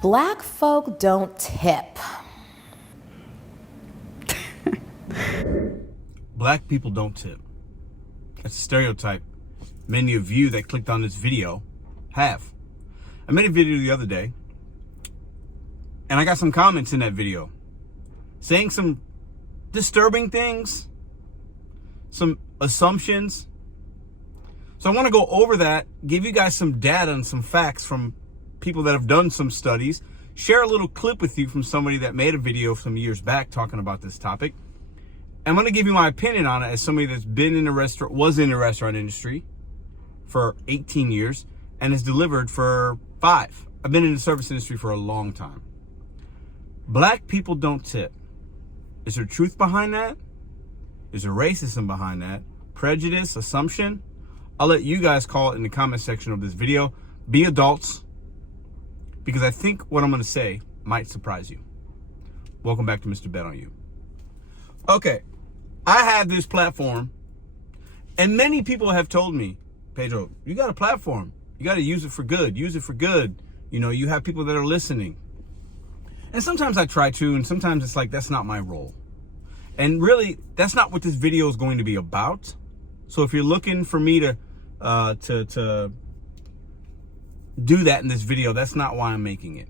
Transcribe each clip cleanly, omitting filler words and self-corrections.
Black folk don't tip. Black people don't tip. That's a stereotype many of you that clicked on this video have. I made a video the other day, and I got some comments in that video saying some disturbing things, some assumptions. So I want to go over that, give you guys some data and some facts from people that have done some studies, share a little clip with you from somebody that made a video some years back talking about this topic. I'm going to give you my opinion on it as somebody that's been in the restaurant, was in the restaurant industry for 18 years and has delivered for 5. I've been in the service industry for a long time. Black people don't tip. Is there truth behind that? Is there racism behind that? Prejudice, assumption? I'll let you guys call it in the comment section of this video. Be adults, because I think what I'm going to say might surprise you. Welcome back to Mr.BetonYou. Okay, I have this platform, and many people have told me, Pedro, you got a platform. You got to use it for good. Use it for good. You know, you have people that are listening. And sometimes I try to, and sometimes it's like, that's not my role. And really, that's not what this video is going to be about. So if you're looking for me to do that in this video, that's not why I'm making it.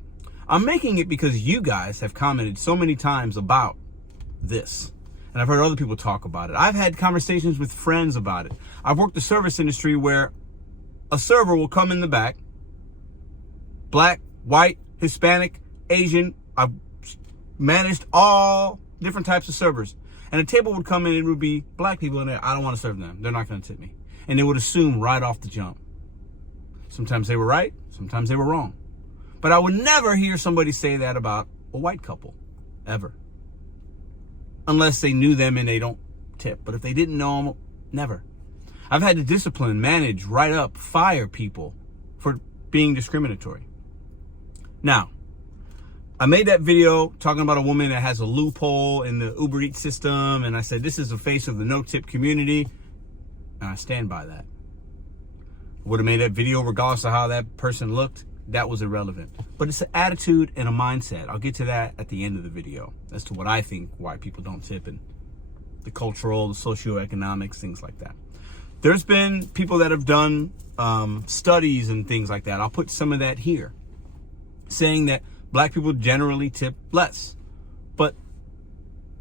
I'm making it because you guys have commented so many times about this. And I've heard other people talk about it. I've had conversations with friends about it. I've worked the service industry where a server will come in the back, black, white, Hispanic, Asian. I've managed all different types of servers. And a table would come in and it would be black people in there. I don't want to serve them. They're not going to tip me. And they would assume right off the jump. Sometimes they were right, sometimes they were wrong. But I would never hear somebody say that about a white couple, ever. Unless they knew them and they don't tip. But if they didn't know them, never. I've had to discipline, manage, write up, fire people for being discriminatory. Now, I made that video talking about a woman that has a loophole in the Uber Eats system, and I said, this is the face of the no-tip community, and I stand by that. Would have made that video regardless of how that person looked. That was irrelevant. But it's an attitude and a mindset. I'll get to that at the end of the video as to what I think why people don't tip and the cultural, the socioeconomics, things like that. There's been people that have done studies and things like that. I'll put some of that here, saying that black people generally tip less. But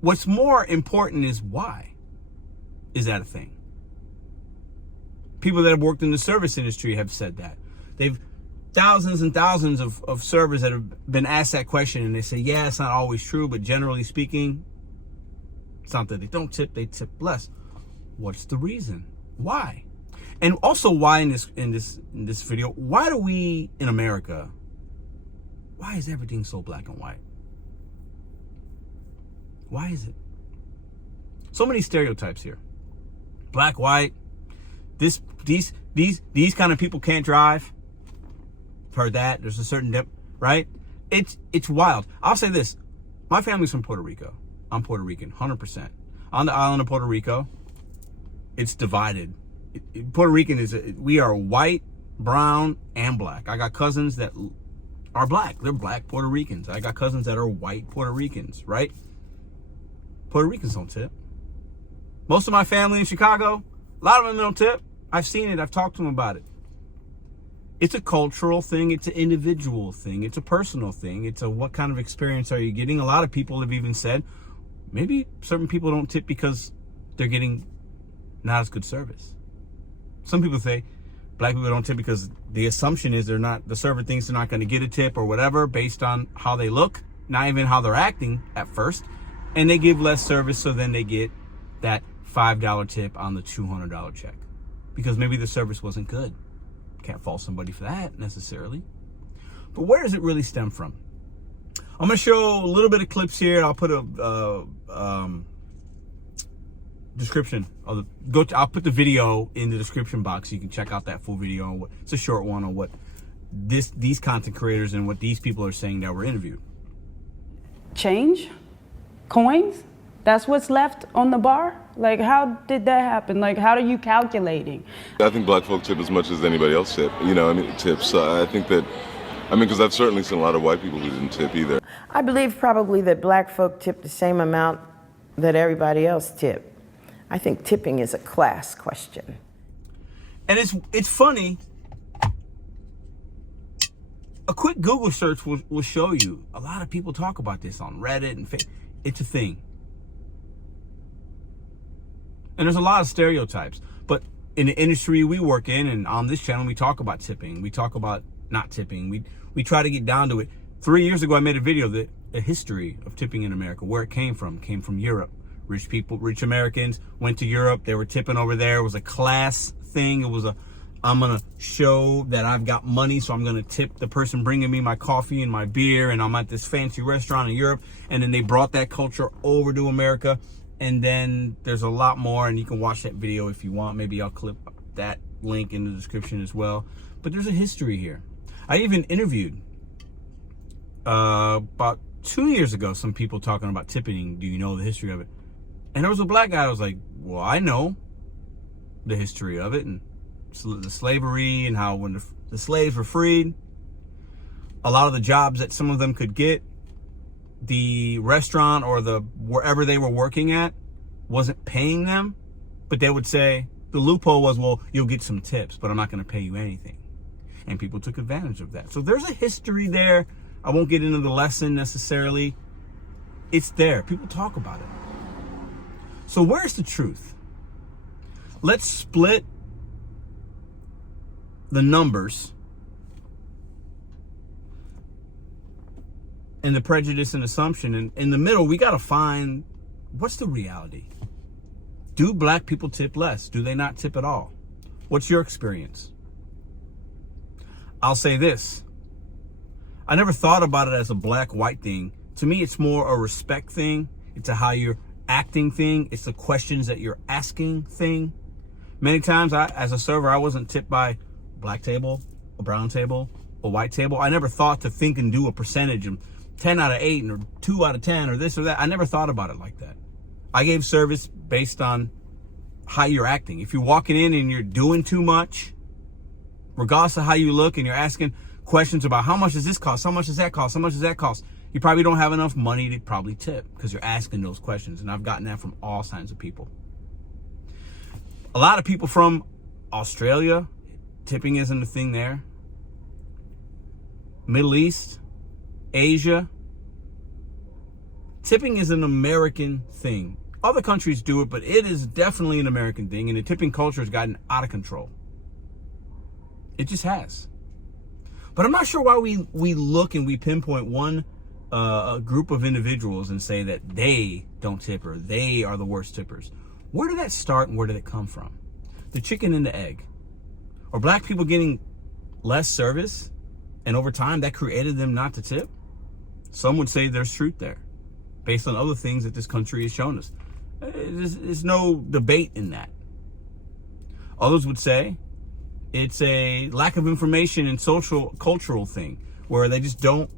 what's more important is why is that a thing? People that have worked in the service industry have said that. They've thousands and thousands of servers that have been asked that question, and they say, yeah, it's not always true, but generally speaking, it's not that they don't tip, they tip less. What's the reason? Why? And also why in this video, why do we in America, why is everything so black and white? Why is it? So many stereotypes here. Black, white, these kind of people can't drive. Heard that. There's a certain depth, right? It's wild. I'll say this. My family's from Puerto Rico. I'm Puerto Rican, 100%. On the island of Puerto Rico, it's divided. Puerto Rican we are white, brown, and black. I got cousins that are black. They're black Puerto Ricans. I got cousins that are white Puerto Ricans, right? Puerto Ricans don't tip. Most of my family in Chicago, a lot of them don't tip. I've seen it. I've talked to them about it. It's a cultural thing. It's an individual thing. It's a personal thing. It's a what kind of experience are you getting? A lot of people have even said maybe certain people don't tip because they're getting not as good service. Some people say black people don't tip because the assumption is the server thinks they're not going to get a tip or whatever based on how they look, not even how they're acting at first. And they give less service, so then they get that $5 tip on the $200 check because maybe the service wasn't good. Can't fault somebody for that necessarily. But where does it really stem from? I'm going to show a little bit of clips here. I'll put a description of I'll put the video in the description box so you can check out that full video. It's a short one on what these content creators and what these people are saying that were interviewed. Change? Coins? That's what's left on the bar? Like, how did that happen? Like, how are you calculating? I think black folk tip as much as anybody else tip. You know, I mean, tips. I think that I mean, because I've certainly seen a lot of white people who didn't tip either. I believe probably that black folk tip the same amount that everybody else tip. I think tipping is a class question. And it's funny. A quick Google search will show you a lot of people talk about this on Reddit and Facebook. It's a thing. And there's a lot of stereotypes. But in the industry we work in, and on this channel, we talk about tipping. We talk about not tipping. We try to get down to it. 3 years ago, I made a video, the history of tipping in America, where it came from Europe. Rich people, rich Americans went to Europe. They were tipping over there. It was a class thing. It was I'm going to show that I've got money, so I'm going to tip the person bringing me my coffee and my beer, and I'm at this fancy restaurant in Europe. And then they brought that culture over to America. And then there's a lot more, and you can watch that video if you want. Maybe I'll clip that link in the description as well. But there's a history here. I even interviewed about 2 years ago some people talking about tipping. Do you know the history of it? And there was a black guy that was like, well, I know the history of it, and the slavery, and how when the slaves were freed, a lot of the jobs that some of them could get, the restaurant or wherever they were working at wasn't paying them, but they would say the loophole was, well, you'll get some tips, but I'm not going to pay you anything. And people took advantage of that. So there's a history there. I won't get into the lesson necessarily. It's there. People talk about it. So where's the truth? Let's split the numbers and the prejudice and assumption. And in the middle, we got to find what's the reality. Do black people tip less? Do they not tip at all? What's your experience? I'll say this. I never thought about it as a black-white thing. To me, it's more a respect thing. It's a how you're acting thing. It's the questions that you're asking thing. Many times, as a server, I wasn't tipped by black table, a brown table, a white table. I never thought to think and do a percentage of 10 out of 8 or 2 out of 10 or this or that. I never thought about it like that. I gave service based on how you're acting. If you're walking in and you're doing too much, regardless of how you look, and you're asking questions about how much does this cost, how much does that cost, how much does that cost, you probably don't have enough money to probably tip because you're asking those questions. And I've gotten that from all kinds of people. A lot of people from Australia, tipping isn't a thing there. Middle East, Asia, tipping is an American thing. Other countries do it, but it is definitely an American thing, and the tipping culture has gotten out of control. It just has. But I'm not sure why we look and we pinpoint one a group of individuals and say that they don't tip or they are the worst tippers. Where did that start and where did it come from? The chicken and the egg. Are black people getting less service and over time that created them not to tip? Some would say there's truth there based on other things that this country has shown us. There's no debate in that. Others would say it's a lack of information and cultural thing where they just don't,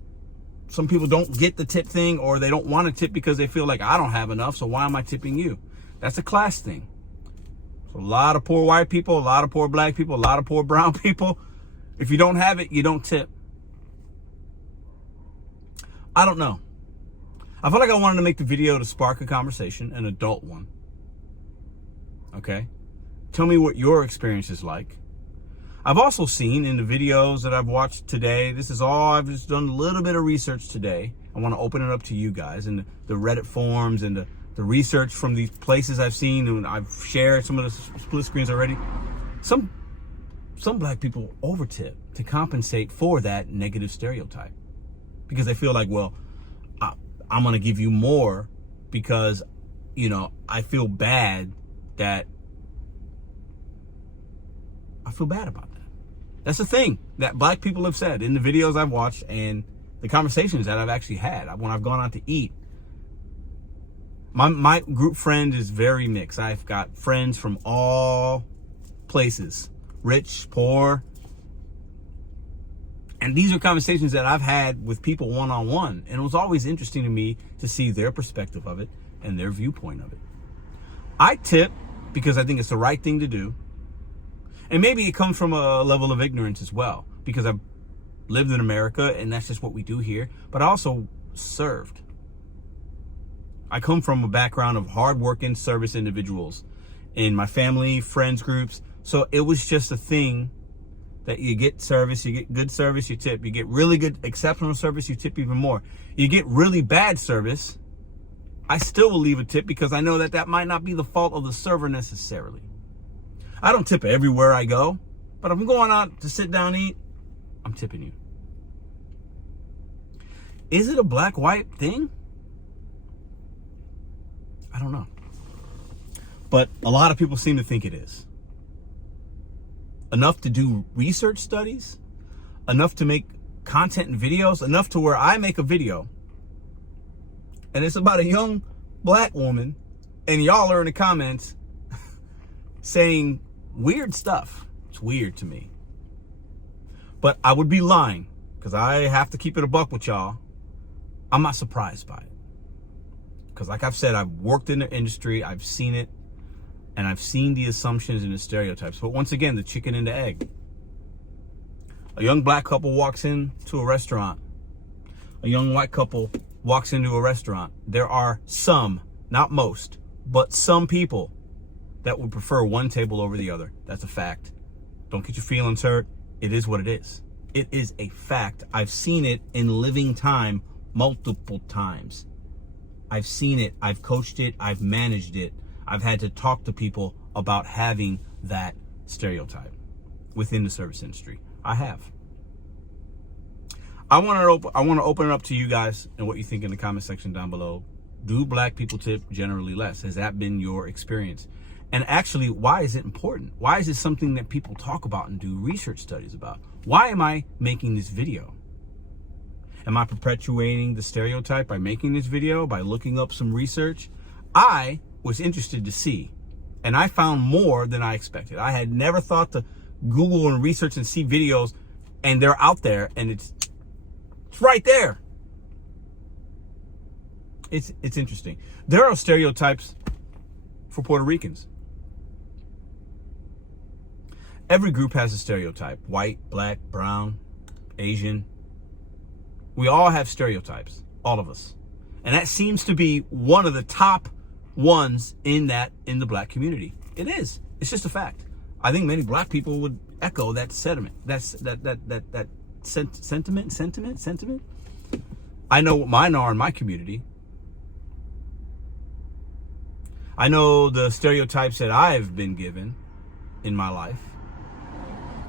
some people don't get the tip thing, or they don't want to tip because they feel like I don't have enough, so why am I tipping you? That's a class thing. So a lot of poor white people, a lot of poor black people, a lot of poor brown people. If you don't have it, you don't tip. I don't know. I felt like I wanted to make the video to spark a conversation, an adult one. Okay? Tell me what your experience is like. I've also seen in the videos that I've watched today, this is all, I've just done a little bit of research today. I want to open it up to you guys and the Reddit forums and the research from these places I've seen, and I've shared some of the split screens already. Some black people overtip to compensate for that negative stereotype because they feel like, well, I'm going to give you more because, you know, I feel bad about that. That's the thing that black people have said in the videos I've watched and the conversations that I've actually had when I've gone out to eat. My group friend is very mixed. I've got friends from all places, rich, poor. And these are conversations that I've had with people one-on-one. And it was always interesting to me to see their perspective of it and their viewpoint of it. I tip because I think it's the right thing to do. And maybe it comes from a level of ignorance as well, because I've lived in America, and that's just what we do here, but I also served. I come from a background of hardworking service individuals in my family, friends groups. So it was just a thing that you get service, you get good service, you tip. You get really good, exceptional service, you tip even more. You get really bad service, I still will leave a tip because I know that that might not be the fault of the server necessarily. I don't tip everywhere I go, but if I'm going out to sit down and eat, I'm tipping you. Is it a black-white thing? I don't know. But a lot of people seem to think it is. Enough to do research studies, enough to make content and videos, enough to where I make a video and it's about a young black woman and y'all are in the comments saying weird stuff. It's weird to me. But I would be lying because I have to keep it a buck with y'all. I'm not surprised by it. Because like I've said, I've worked in the industry, I've seen it, and I've seen the assumptions and the stereotypes. But once again, the chicken and the egg. A young black couple walks into a restaurant. A young white couple walks into a restaurant. There are some, not most, but some people that would prefer one table over the other. That's a fact. Don't get your feelings hurt. It is what it is. It is a fact. I've seen it in living time multiple times. I've seen it. I've coached it. I've managed it. I've had to talk to people about having that stereotype within the service industry. I have. I want to open it up to you guys and what you think in the comment section down below. Do black people tip generally less? Has that been your experience? And actually, why is it important? Why is it something that people talk about and do research studies about? Why am I making this video? Am I perpetuating the stereotype by making this video, by looking up some research? I was interested to see, and I found more than I expected. I had never thought to Google and research and see videos, and they're out there, and it's right there. It's interesting. There are stereotypes for Puerto Ricans. Every group has a stereotype. White, black, brown, Asian. We all have stereotypes, all of us. And that seems to be one of the top ones in the black community. It is. It's just a fact. I think many black people would echo that sentiment. Sentiment. I know what mine are in my community. I know the stereotypes that I've been given in my life.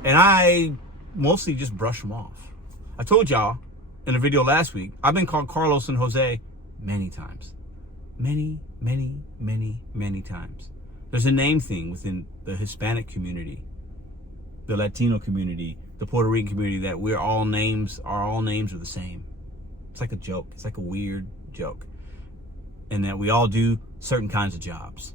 And I mostly just brush them off. I told y'all in a video last week, I've been called Carlos and Jose many times. Many times. There's a name thing within the Hispanic community, the Latino community, the Puerto Rican community, that our all names are the same. It's like a joke. It's like a weird joke. And that we all do certain kinds of jobs.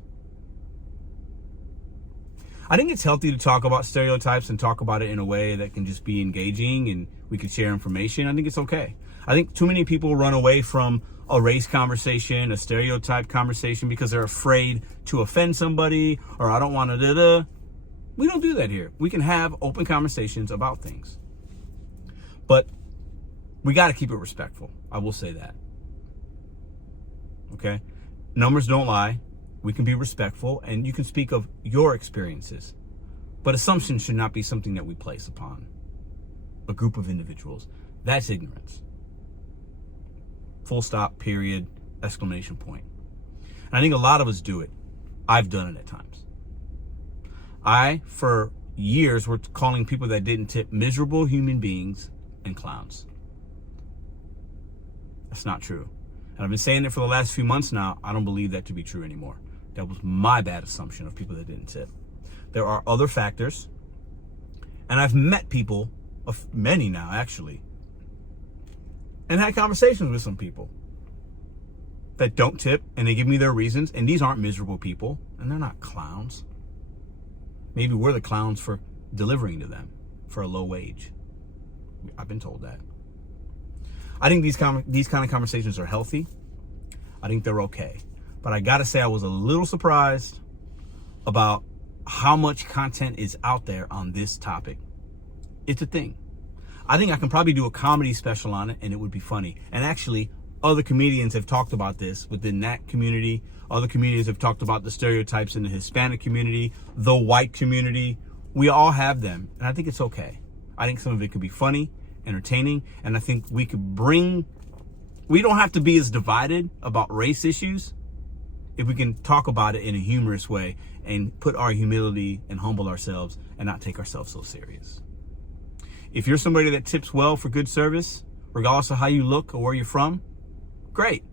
I think it's healthy to talk about stereotypes and talk about it in a way that can just be engaging and we can share information. I think it's okay. I think too many people run away from a race conversation, a stereotype conversation, because they're afraid to offend somebody, or I don't want to We don't do that here. We can have open conversations about things. But we got to keep it respectful. I will say that. Okay? Numbers don't lie. We can be respectful, and you can speak of your experiences. But assumptions should not be something that we place upon a group of individuals. That's ignorance. Full stop, period, exclamation point. And I think a lot of us do it. I've done it at times. I, for years, were calling people that didn't tip miserable human beings and clowns. That's not true. And I've been saying it for the last few months now. I don't believe that to be true anymore. That was my bad assumption of people that didn't tip. There are other factors. And I've met people, many now actually, and had conversations with some people that don't tip, and they give me their reasons. And these aren't miserable people, and they're not clowns. Maybe we're the clowns for delivering to them for a low wage. I've been told that. I think these kind of conversations are healthy. I think they're okay. But I gotta say, I was a little surprised about how much content is out there on this topic. It's a thing. I think I can probably do a comedy special on it and it would be funny. And actually, other comedians have talked about this within that community. Other comedians have talked about the stereotypes in the Hispanic community, the white community. We all have them, and I think it's okay. I think some of it could be funny, entertaining, and I think we don't have to be as divided about race issues if we can talk about it in a humorous way and put our humility and humble ourselves and not take ourselves so serious. If you're somebody that tips well for good service, regardless of how you look or where you're from, great.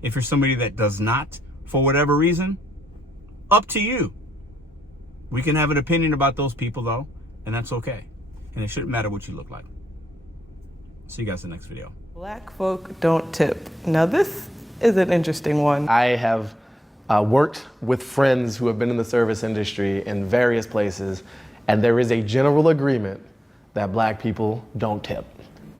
If you're somebody that does not, for whatever reason, up to you. We can have an opinion about those people though, and that's okay. And it shouldn't matter what you look like. See you guys in the next video. Black folk don't tip. Now this is an interesting one. I have worked with friends who have been in the service industry in various places, and there is a general agreement that black people don't tip.